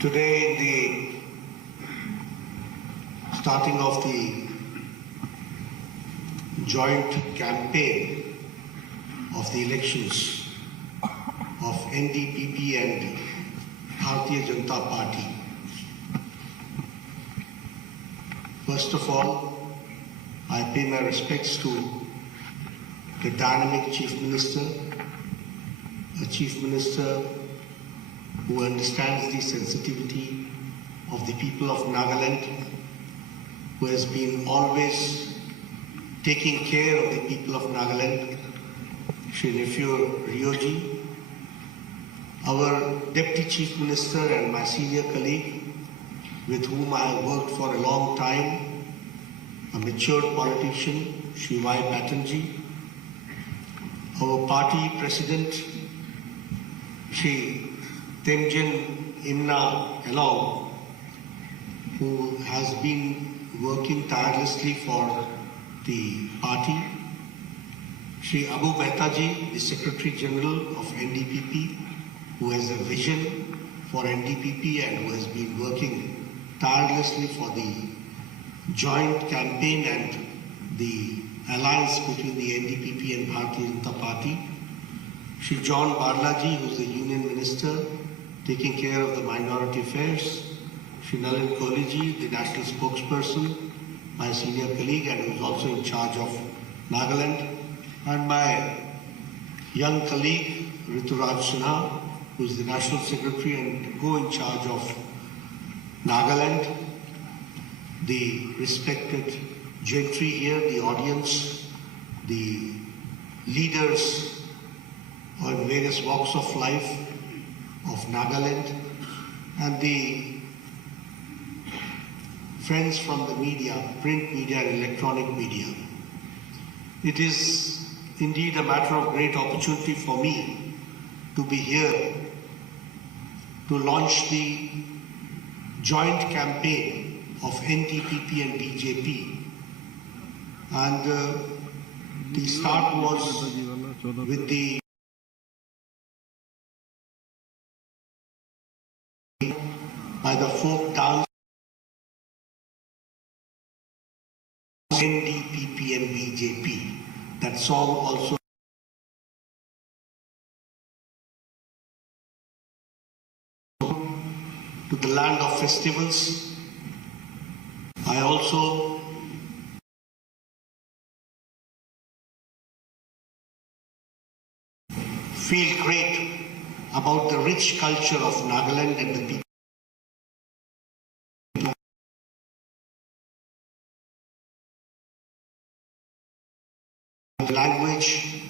Today, in the starting of the joint campaign of the elections of NDPP and Bharatiya Janata Party, first of all, I pay my respects to the dynamic Chief Minister, a Chief Minister who understands the sensitivity of the people of Nagaland, who has been always taking care of the people of Nagaland, Shri Rioji, our Deputy Chief Minister and my senior colleague, with whom I have worked for a long time, a matured politician, Shri Y. Patanji, our party president, Shri Temjin Imna Along, who has been working tirelessly for the party, Shri Abu Mehtaji, the Secretary General of NDPP, who has a vision for NDPP and who has been working tirelessly for the joint campaign and the alliance between the NDPP and Bharatiya Janata Party, Shri John Barlaji, who is the Union Minister taking care of the minority affairs, Shri Nalin Kohiji, the National Spokesperson, my senior colleague and who is also in charge of Nagaland, and my young colleague Rituraj Sinha, who is the National Secretary and co in charge of Nagaland, the respected gentry here, the audience, the leaders on various walks of life of Nagaland, and the friends from the media, print media and electronic media. It is indeed a matter of great opportunity for me to be here to launch the joint campaign of NDPP and BJP. And the start was with the by the folk dance NDPP and BJP. That song also to the land of festivals. I also feel great about the rich culture of Nagaland and the people. Language,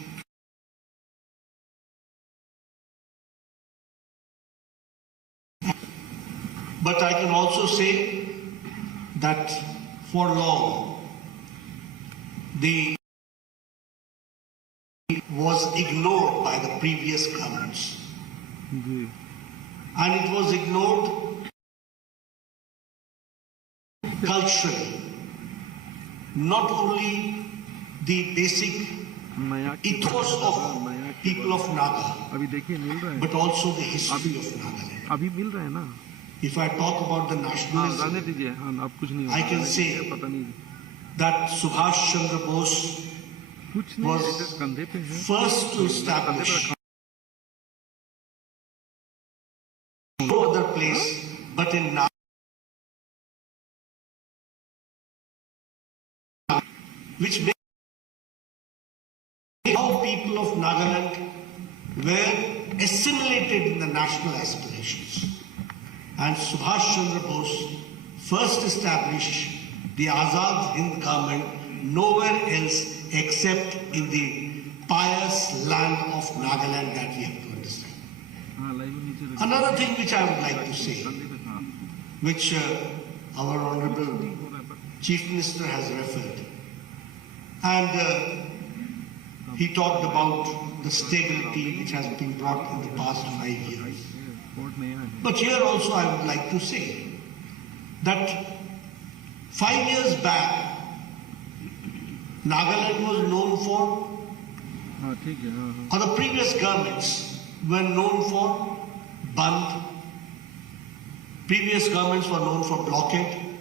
but I can also say that for long the was ignored by the previous governments, and it was ignored culturally, not only the basic ethos of people of Naga, but also the history of Nagaland. If I talk about the nationalism, I can say that Subhash Chandra Bose was first to establish no other place but in Naga, which made how people of Nagaland were assimilated in the national aspirations. And Subhash Chandra Bose first established the Azad Hind government nowhere else except in the pious land of Nagaland that we have to understand. Another thing which I would like to say, which our Honorable Chief Minister has referred, and he talked about the stability which has been brought in the past 5 years. But here also I would like to say that 5 years back, Nagaland was known for, or the previous governments were known for Bandh, Previous governments were known for blockade.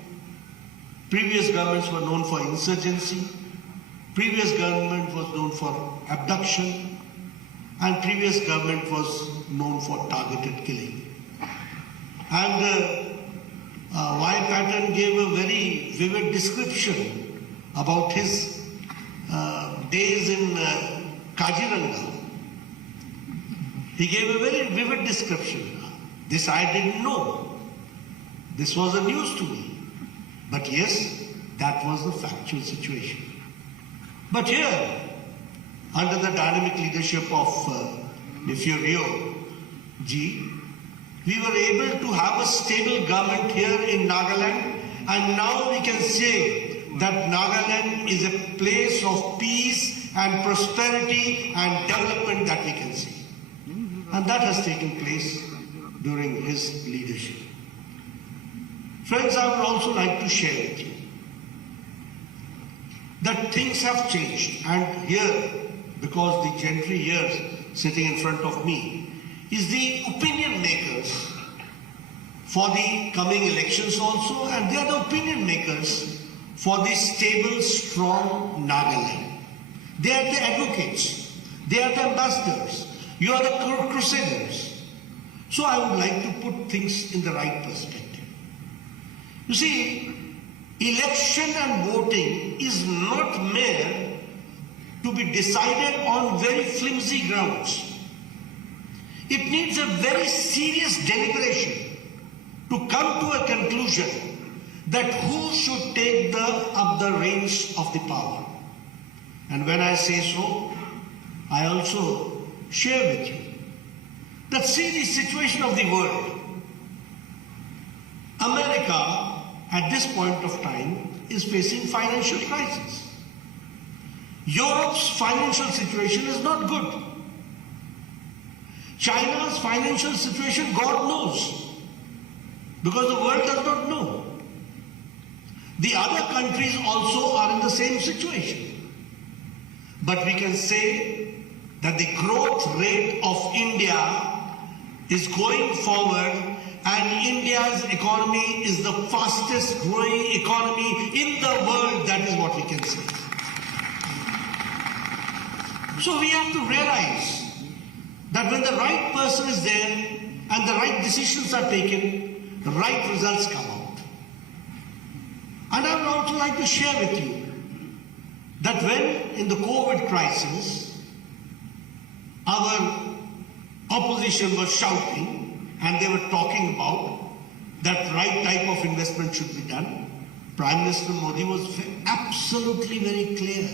Previous governments were known for insurgency. Previous government was known for abduction. And previous government was known for targeted killing. And Y. Patton gave a very vivid description about his days in Kaziranga. He gave a very vivid description. This I didn't know. This was a news to me. But yes, that was the factual situation. But here, under the dynamic leadership of Nefurio Ji, we were able to have a stable government here in Nagaland, and now we can say that Nagaland is a place of peace and prosperity and development that we can see. And that has taken place during his leadership. Friends, I would also like to share with you that things have changed, and here, because the gentry here sitting in front of me is the opinion makers for the coming elections also, and they are the opinion makers for the stable, strong Nagaland. They are the advocates. They are the ambassadors. You are the crusaders. So I would like to put things in the right perspective. You see, election and voting is not mere to be decided on very flimsy grounds. It needs a very serious deliberation to come to a conclusion that who should take up the reins of the power. And when I say so, I also share with you that see the situation of the world. America at this point of time is facing financial crisis. Europe's financial situation is not good. China's financial situation, God knows, because the world does not know. The other countries also are in the same situation. But we can say that the growth rate of India is going forward, and India's economy is the fastest growing economy in the world. That is what we can say. So we have to realize that when the right person is there and the right decisions are taken, the right results come out. And I would also like to share with you that when in the COVID crisis, our opposition was shouting and they were talking about that right type of investment should be done, Prime Minister Modi was absolutely very clear.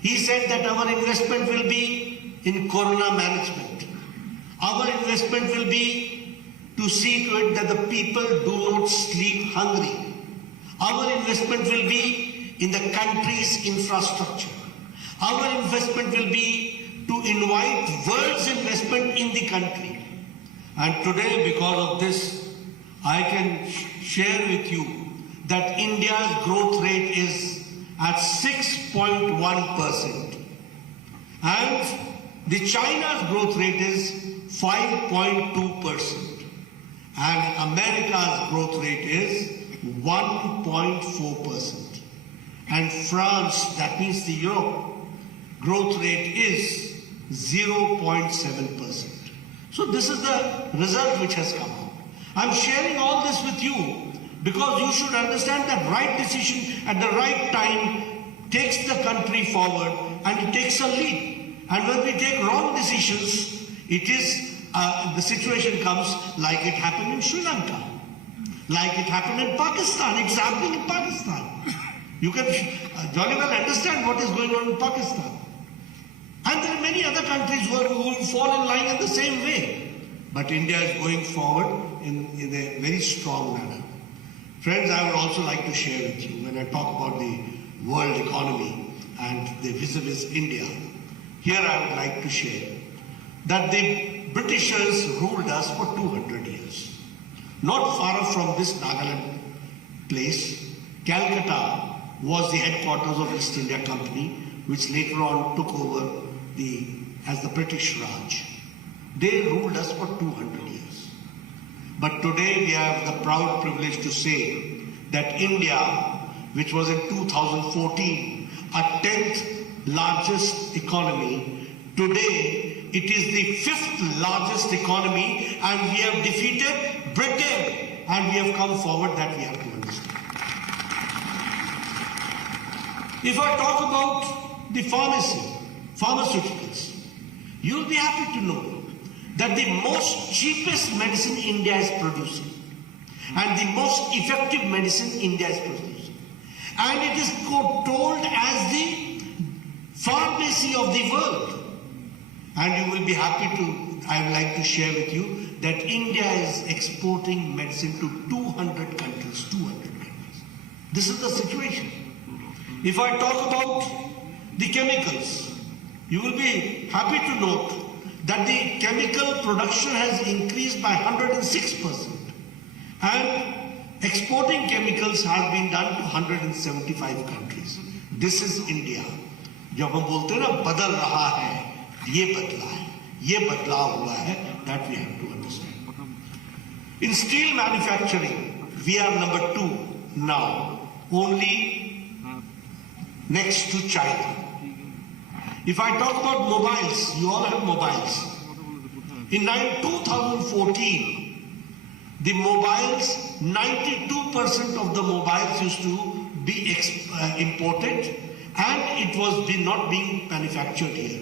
He said that our investment will be in corona management. Our investment will be to see to it that the people do not sleep hungry. Our investment will be in the country's infrastructure. Our investment will be to invite world's investment in the country. And today, because of this, I can share with you that India's growth rate is at 6.1%. And the China's growth rate is 5.2%. And America's growth rate is 1.4%. And France, that means the Europe, growth rate is 0.7%. So this is the result which has come out. I'm sharing all this with you because you should understand that right decision at the right time takes the country forward and it takes a lead. And when we take wrong decisions, it is the situation comes like it happened in Sri Lanka, like it happened in Pakistan. It's happening in Pakistan. You can jolly well understand what is going on in Pakistan. And there are many other countries who will fall in line in the same way. But India is going forward in a very strong manner. Friends, I would also like to share with you, when I talk about the world economy and the vis-a-vis India, here I would like to share that the Britishers ruled us for 200 years. Not far from this Nagaland place, Calcutta was the headquarters of East India Company, which later on took over as the British Raj. They ruled us for 200 years. But today we have the proud privilege to say that India, which was in 2014 a 10th largest economy, today it is the 5th largest economy, and we have defeated Britain, and we have come forward. That we have to understand. If I talk about the pharmaceuticals, you will be happy to know that the most cheapest medicine India is producing and the most effective medicine India is producing. And it is told as the pharmacy of the world. And you will be happy to, I would like to share with you that India is exporting medicine to 200 countries, 200 countries. This is the situation. If I talk about the chemicals, you will be happy to note that the chemical production has increased by 106%, and exporting chemicals has been done to 175 countries. This is India. जब हम बोलते हैं ना बदल रहा है, ये बदला है, ये बदलाव हुआ है, that we have to understand. In steel manufacturing, we are number 2 now, only next to China. If I talk about mobiles, you all have mobiles. In 2014, the mobiles, 92% of the mobiles used to be imported, and it was not being manufactured here.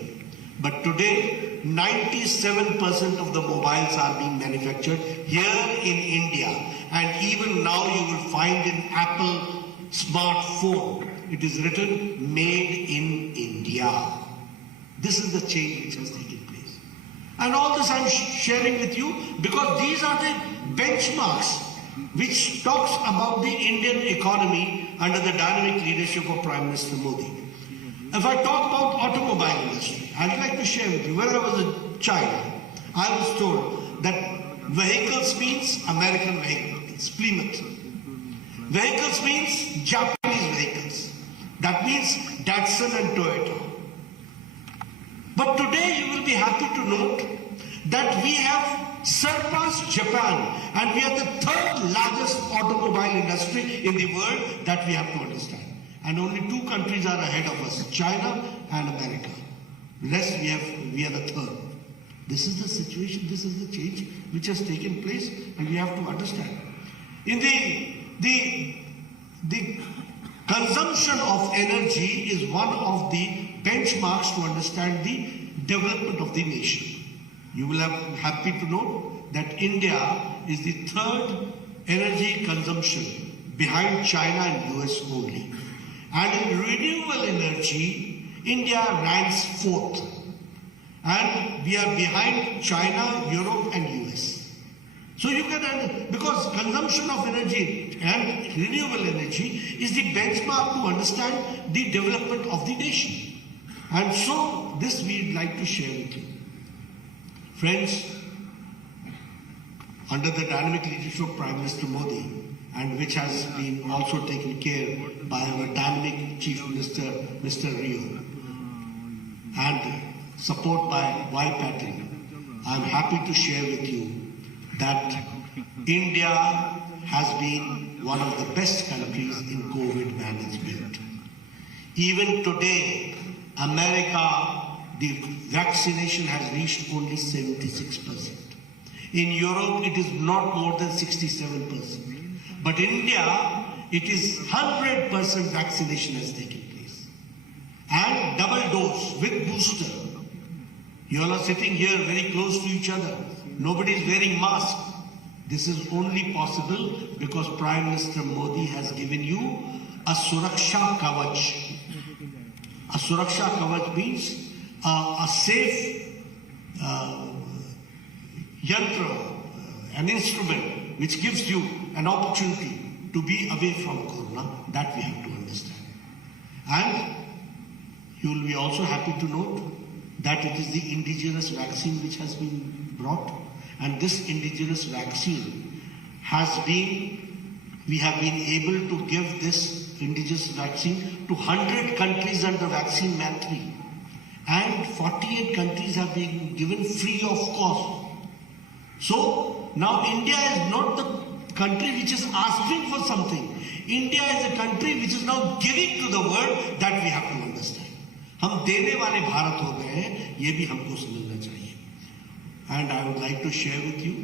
But today, 97% of the mobiles are being manufactured here in India. And even now you will find in Apple smartphone, it is written, made in India. This is the change which has taken place. And all this I'm sharing with you because these are the benchmarks which talks about the Indian economy under the dynamic leadership of Prime Minister Modi. If I talk about automobile industry, I'd like to share with you, when I was in China, I was told that vehicles means American vehicles, Plymouth. Vehicles means Japanese vehicles. That means Datsun and Toyota. But today you will be happy to note that we have surpassed Japan, and we are the 3rd largest automobile industry in the world. That we have to understand. And only 2 countries are ahead of us, China and America. Rest we are the 3rd. This is the situation, this is the change which has taken place, and we have to understand. In the consumption of energy is one of the benchmarks to understand the development of the nation. You will have happy to know that India is the 3rd energy consumption behind China and US only. And in renewable energy, India ranks 4th. And we are behind China, Europe and US. So you can, because consumption of energy and renewable energy is the benchmark to understand the development of the nation. And so this we'd like to share with you. Friends, under the dynamic leadership of Prime Minister Modi, and which has been also taken care by our dynamic Chief Minister, Mr. Rio, and support by Y. Patil, I'm happy to share with you that India has been one of the best countries in COVID management. Even today, America, the vaccination has reached only 76%. In Europe, it is not more than 67%. But in India, it is 100% vaccination has taken place. And double dose with booster. You all are sitting here very close to each other. Nobody is wearing mask. This is only possible because Prime Minister Modi has given you a Suraksha Kavach. A Suraksha Kavach means a safe yantra, an instrument which gives you an opportunity to be away from Corona. That we have to understand. And you will be also happy to note that it is the indigenous vaccine which has been brought, and this indigenous vaccine has been, we have been able to give this indigenous vaccine to 100 countries under vaccine mandate, and 48 countries have been given free of cost. So now India is not the country which is asking for something. India is a country which is now giving to the world. That we have to understand. हम देने वाले भारत हो गए हैं, ये भी हमको समझना चाहिए. And I would like to share with you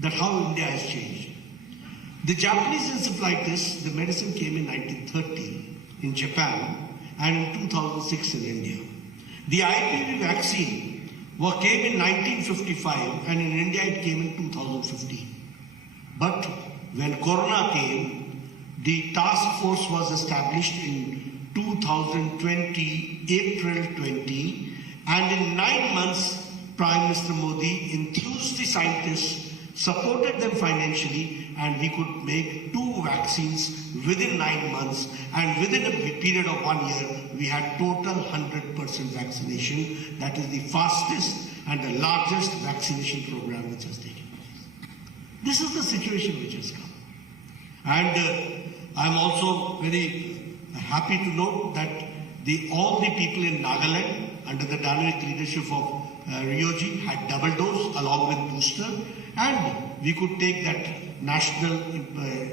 that how India has changed. The Japanese encephalitis, the medicine came in 1930 in Japan and in 2006 in India. The IPV vaccine came in 1955 and in India it came in 2015. But when Corona came, the task force was established in 2020, April 20, and in 9 months, Prime Minister Modi enthused the scientists, supported them financially, and we could make 2 vaccines within 9 months, and within a period of 1 year, we had total 100% vaccination. That is the fastest and the largest vaccination program which has taken place. This is the situation which has come. And I'm also very happy to note that all the people in Nagaland, under the dynamic leadership of Ryoji, had double dose along with booster, and we could take that national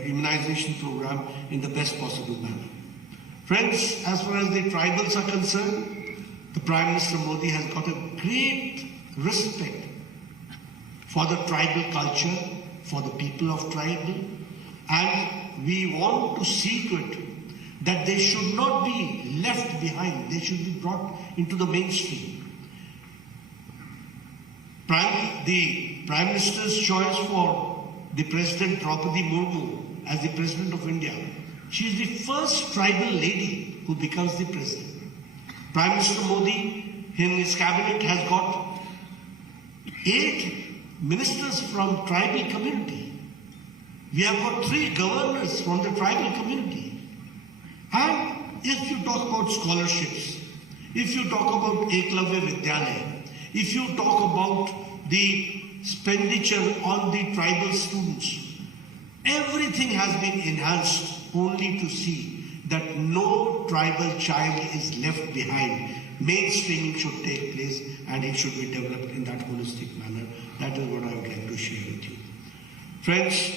immunization program in the best possible manner. Friends, as far as the tribals are concerned, the Prime Minister Modi has got a great respect for the tribal culture, for the people of tribal, and we want to see to it that they should not be left behind. They should be brought into the mainstream. The Prime Minister's choice for the President Draupadi Murmu as the President of India. She is the first tribal lady who becomes the President. Prime Minister Modi in his cabinet has got 8 ministers from tribal community. We have got 3 governors from the tribal community. And if you talk about scholarships, if you talk about Eklavya Vidyalaya, if you talk about the expenditure on the tribal students, everything has been enhanced only to see that no tribal child is left behind. Mainstreaming should take place and it should be developed in that holistic manner. That is what I would like to share with you. Friends,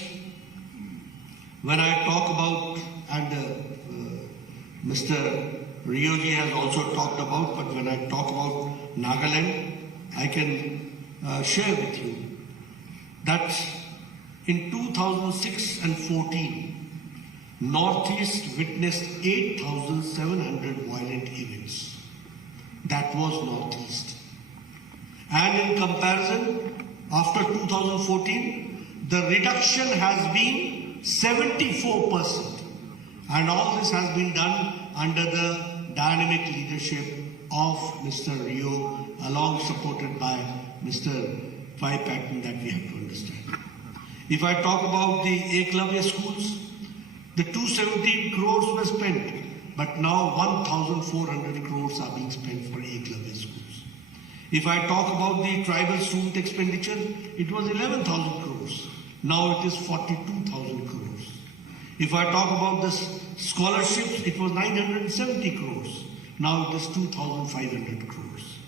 when I talk about, and Mr. Ryoji has also talked about, but when I talk about Nagaland, I can share with you that in 2006 and 14, Northeast witnessed 8,700 violent events. That was Northeast. And in comparison, after 2014, the reduction has been 74%. And all this has been done under the dynamic leadership of Mr. Rio, along supported by Mr. Pai Patton, that we have to understand. If I talk about the Eklavya schools, the 217 crores were spent, but now 1,400 crores are being spent for Eklavya schools. If I talk about the tribal student expenditure, it was 11,000 crores. Now it is 42,000 crores. If I talk about the scholarships, it was 970 crores. Now it is 2,500 crores.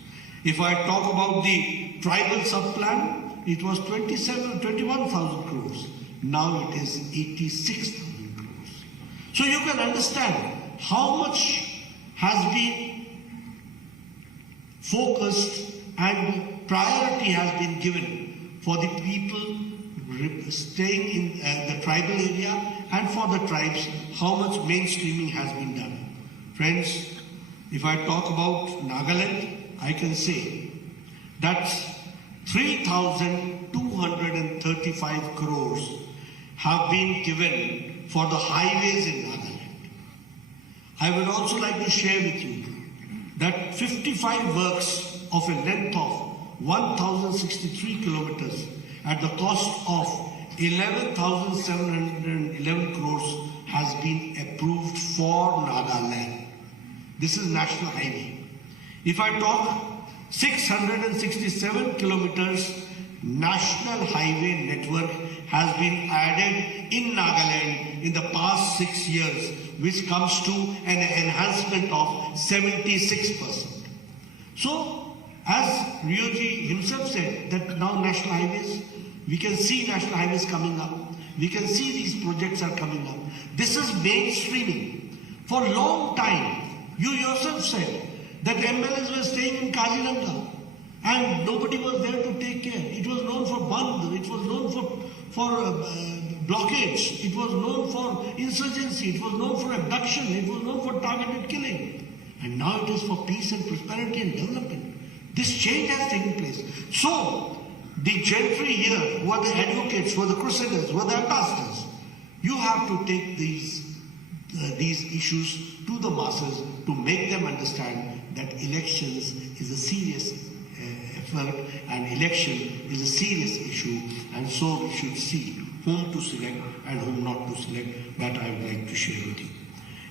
If I talk about the tribal sub-plan, it was 21,000 crores. Now it is 86,000 crores. So you can understand how much has been focused and priority has been given for the people staying in the tribal area and for the tribes, how much mainstreaming has been done. Friends, if I talk about Nagaland, I can say that 3,235 crores have been given for the highways in Nagaland. I would also like to share with you that 55 works of a length of 1,063 kilometers at the cost of 11,711 crores has been approved for Nagaland. This is national highway. If I talk 667 kilometers national highway network has been added in Nagaland in the past 6 years, which comes to an enhancement of 76%. So, as Ryoji himself said, that now national highways We can see national highways coming up. We can see these projects are coming up. This is mainstreaming. For a long time, you yourself said that MLAs were staying in Kaziranga and nobody was there to take care. It was known for Bandh, it was known for blockage, it was known for insurgency, it was known for abduction, it was known for targeted killing. And now it is for peace and prosperity and development. This change has taken place. So, the gentry here, who are the advocates, who are the crusaders, who are the ambassadors, you have to take these issues to the masses to make them understand that elections is a serious effort and election is a serious issue, and so we should see whom to select and whom not to select. That I would like to share with you.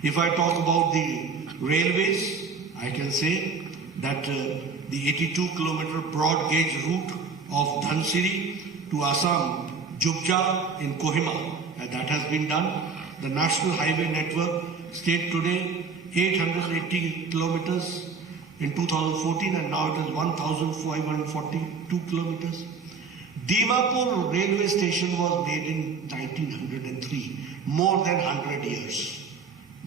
If I talk about the railways, I can say that the 82-kilometer broad gauge route of Dhansiri to Assam, Jubja in Kohima, that has been done. The national highway network state today 880 kilometers in 2014, and now it is 1,542 kilometers. Dimapur railway station was made in 1903, more than 100 years.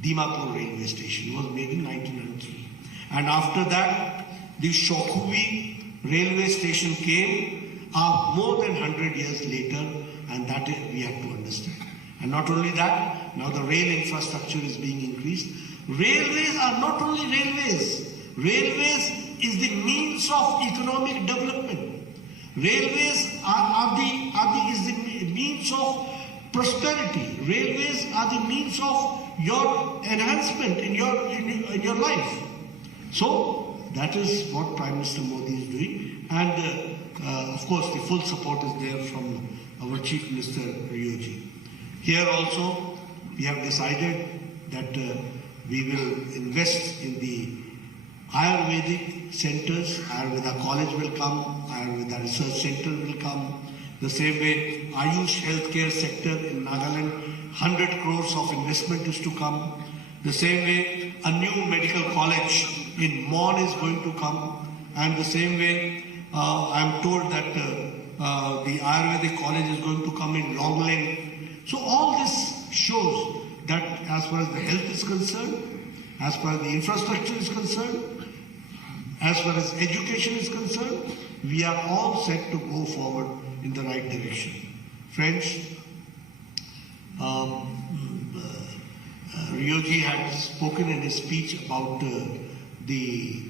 Dimapur railway station was made in 1903. And after that, the Shokhuvi railway station came more than 100 years later, and that we have to understand. And not only that, now the rail infrastructure is being increased. Railways are not only railways. Railways is the means of economic development. Railways is the means of prosperity. Railways are the means of your enhancement in your life. So that is what Prime Minister Modi is doing, and of course the full support is there from our Chief Minister Rioji. Here also we have decided that we will invest in the Ayurvedic centers. Ayurveda college will come, Ayurveda research center will come. The same way Ayush healthcare sector in Nagaland, 100 crores of investment is to come. The same way a new medical college in Mon is going to come. And the same way I am told that the Ayurvedic college is going to come in Longland. So all this shows that as far as the health is concerned, as far as the infrastructure is concerned, as far as education is concerned, we are all set to go forward in the right direction. Friends, Rioji had spoken in his speech about the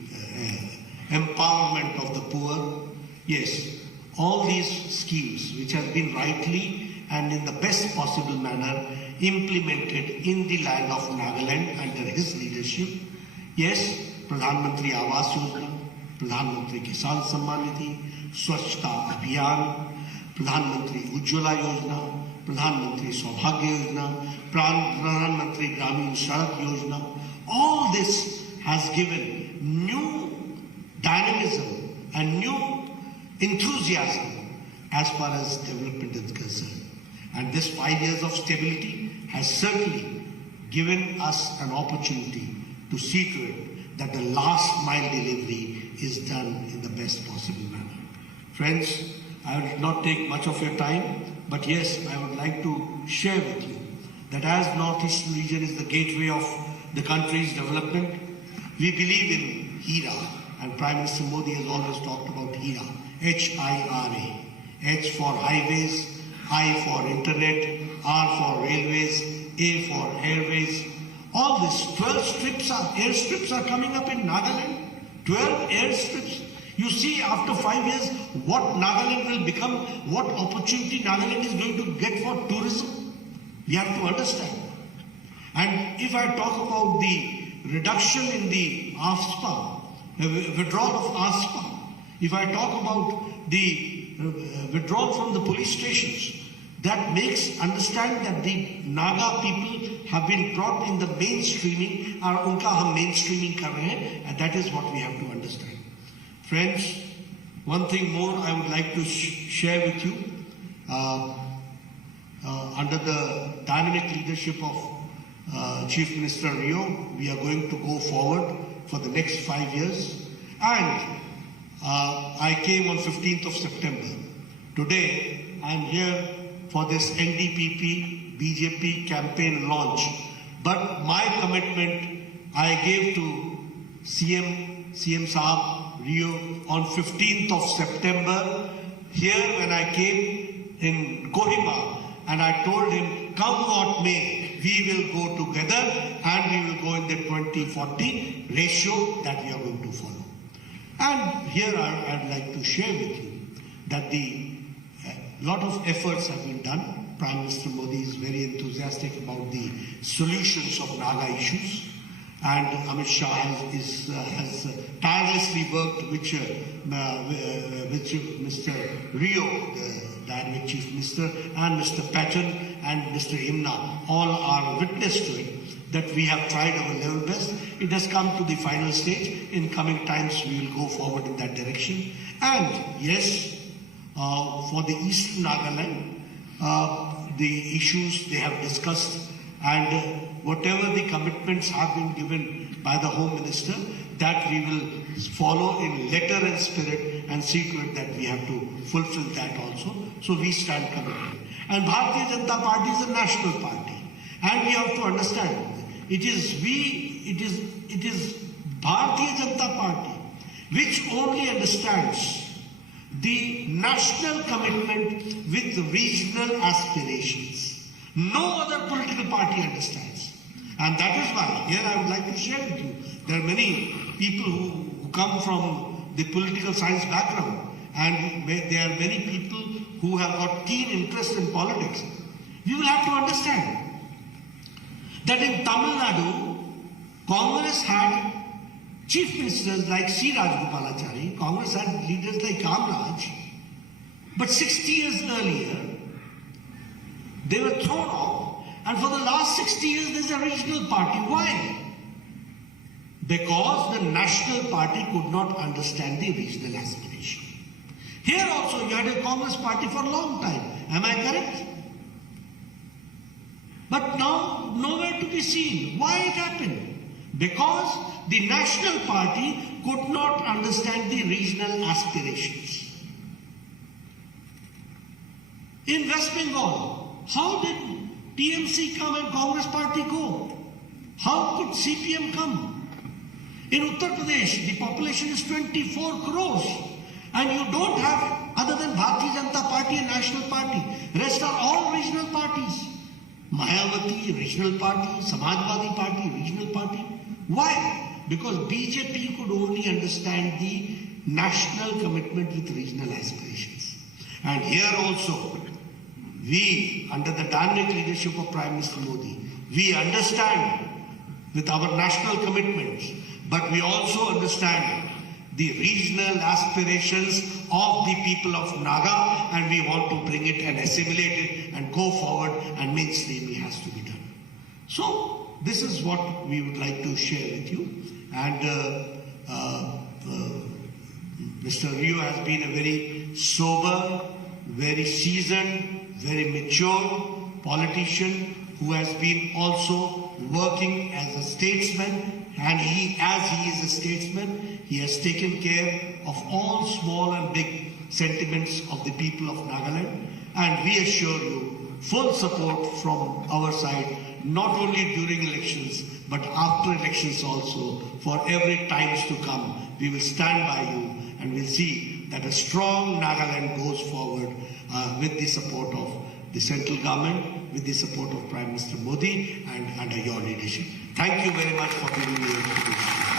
empowerment of the poor. Yes, all these schemes which have been rightly and in the best possible manner implemented in the land of Nagaland under his leadership. Yes, Pradhan Mantri Awas Yojana, Pradhan Mantri Kisan Samman Nidhi, Swachhta Abhiyan, Pradhan Mantri Ujjwala Yojana, Pradhan Mantri Saubhagya Yojana, Pradhan Mantri Gramin Sadak Yojana. All this has given new dynamism and new enthusiasm as far as development is concerned. And this 5 years of stability has certainly given us an opportunity to see to it that the last mile delivery is done in the best possible manner. Friends, I will not take much of your time, but yes, I would like to share with you that as Northeastern region is the gateway of the country's development, we believe in HIRA, and Prime Minister Modi has always talked about HIRA, H-I-R-A. H for highways, I for internet, R for railways, A for airways. All this, 12 airstrips are coming up in Nagaland. 12 airstrips. You see, after 5 years, what Nagaland will become, what opportunity Nagaland is going to get for tourism. We have to understand. And if I talk about the reduction in the AFSPA, the withdrawal of AFSPA, if I talk about the withdrawal from the police stations, that makes understand that the Naga people have been brought in the mainstreaming, और उनका हम mainstreaming कर रहे हैं, and that is what we have to understand. Friends, one thing more I would like to share with you. Under the dynamic leadership of Chief Minister Rio, we are going to go forward for the next 5 years. And I came on 15th of September. Today, I am here for this NDPP BJP campaign launch. But my commitment I gave to CM Saab Rio on 15th of September here when I came in Kohima, and I told him, come what may, we will go together and we will go in the 20-40 ratio that we are going to follow. And here I'd like to share with you that lot of efforts have been done. Prime Minister Modi is very enthusiastic about the solutions of Naga issues, and Amit Shah has tirelessly worked, which Mr. Rio, the Direct Chief Minister, and Mr. Patton and Mr. Imna all are witness to it, that we have tried our level best. It has come to the final stage. In coming times, we will go forward in that direction. And yes, for the Eastern Nagaland, the issues they have discussed, and whatever the commitments have been given by the Home Minister, that we will follow in letter and spirit and see to it that we have to fulfill that also. So we stand committed. And Bharatiya Janata Party is a national party, and we have to understand it is Bharatiya Janata Party which only understands the national commitment with regional aspirations. No other political party understands. And that is why, here I would like to share with you, there are many people who come from the political science background, and there are many people who have got keen interest in politics. We will have to understand that in Tamil Nadu, Congress had chief ministers like C. Rajagopalachari, Congress had leaders like Kamraj, but 60 years earlier, they were thrown off, and for the last 60 years, there's a regional party. Why? Because the national party could not understand the regional aspiration. Here also, you had a Congress party for a long time. Am I correct? But now, nowhere to be seen. Why it happened? Because the national party could not understand the regional aspirations. In West Bengal, how did TMC come and Congress party go? How could CPM come? In Uttar Pradesh, the population is 24 crores, and you don't have, other than Bharatiya Janata Party and National Party, rest are all regional parties. Mayawati, regional party, Samajwadi Party, regional party. Why? Because BJP could only understand the national commitment with regional aspirations. And here also, we, under the dynamic leadership of Prime Minister Modi, we understand with our national commitments, but we also understand the regional aspirations of the people of Naga, and we want to bring it and assimilate it and go forward, and mainstreaming has to be done. So, this is what we would like to share with you. And Mr. Rio has been a very sober, very seasoned, very mature politician who has been also working as a statesman, and as he is a statesman, he has taken care of all small and big sentiments of the people of Nagaland, and we assure you full support from our side, not only during elections, but after elections also, for every times to come. We will stand by you, and we'll see that a strong Nagaland goes forward with the support of the central government, with the support of Prime Minister Modi, and under your leadership. Thank you very much for giving me the opportunity.